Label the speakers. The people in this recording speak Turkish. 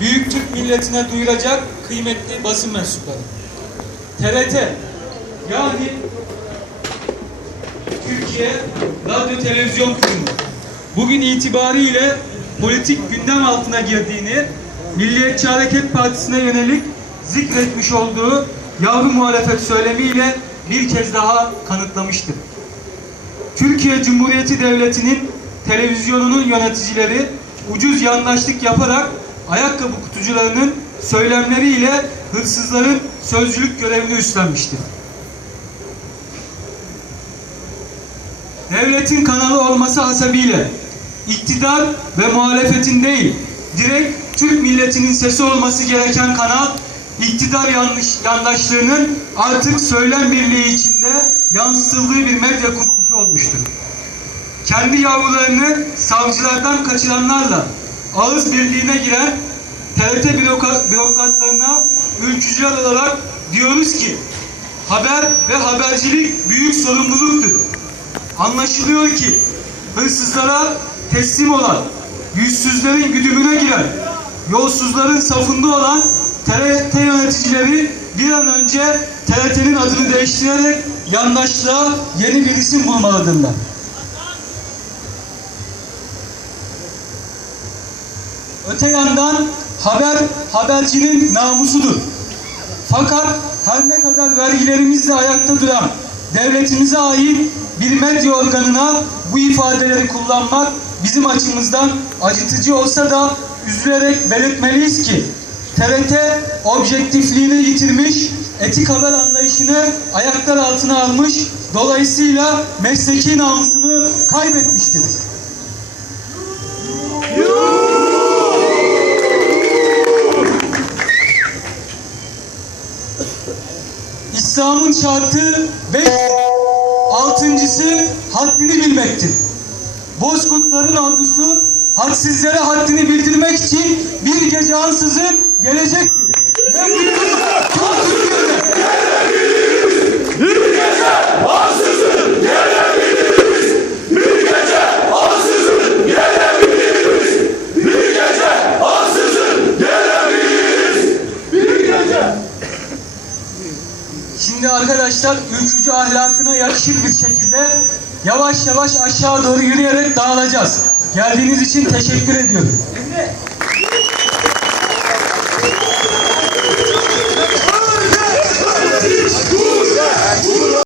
Speaker 1: büyük Türk milletine duyuracak kıymetli basın mensupları. TRT yani Türkiye Radyo Televizyon Kurumu bugün itibariyle politik gündem altına girdiğini Milliyetçi Hareket Partisi'ne yönelik zikretmiş olduğu yavru muhalefet söylemiyle bir kez daha kanıtlamıştır. Türkiye Cumhuriyeti Devleti'nin televizyonunun yöneticileri ucuz yandaşlık yaparak ayakkabı kutucularının söylemleriyle hırsızların sözcülük görevini üstlenmiştir. Devletin kanalı olması hasebiyle iktidar ve muhalefetin değil, direkt Türk milletinin sesi olması gereken kanal iktidar yanlış yandaşlığının artık söylem birliği içinde yansıtıldığı bir medya kuruluşu olmuştur. Kendi yavrularını savcılardan kaçıranlarla ağız birliğine giren TRT bürokratlarına ülkücüler olarak diyoruz ki haber ve habercilik büyük sorumluluktur. Anlaşılıyor ki hırsızlara teslim olan, yüzsüzlerin güdümüne giren, yolsuzların safında olan TRT yöneticileri bir an önce TRT'nin adını değiştirerek yandaşlığa yeni bir isim bulmalıdırlar. Öte yandan haber habercinin namusudur. Fakat her ne kadar vergilerimizle ayakta duran devletimize ait bir medya organına bu ifadeleri kullanmak bizim açımızdan acıtıcı olsa da üzülerek belirtmeliyiz ki TRT objektifliğini yitirmiş, etik haber anlayışını ayaklar altına almış, dolayısıyla mesleki namusunu kaybetmiştir. İslam'ın şartı beş, altıncısı haddini bilmektir. Bozkurtların ordusu hadsizlere haddini bildirmek için bir gece ansızın gelecektir. Ve bu çok Türkiye'de. Şimdi arkadaşlar ülkücü ahlakına yakışır bir şekilde yavaş yavaş aşağı doğru yürüyerek dağılacağız. Geldiğiniz için teşekkür ediyorum.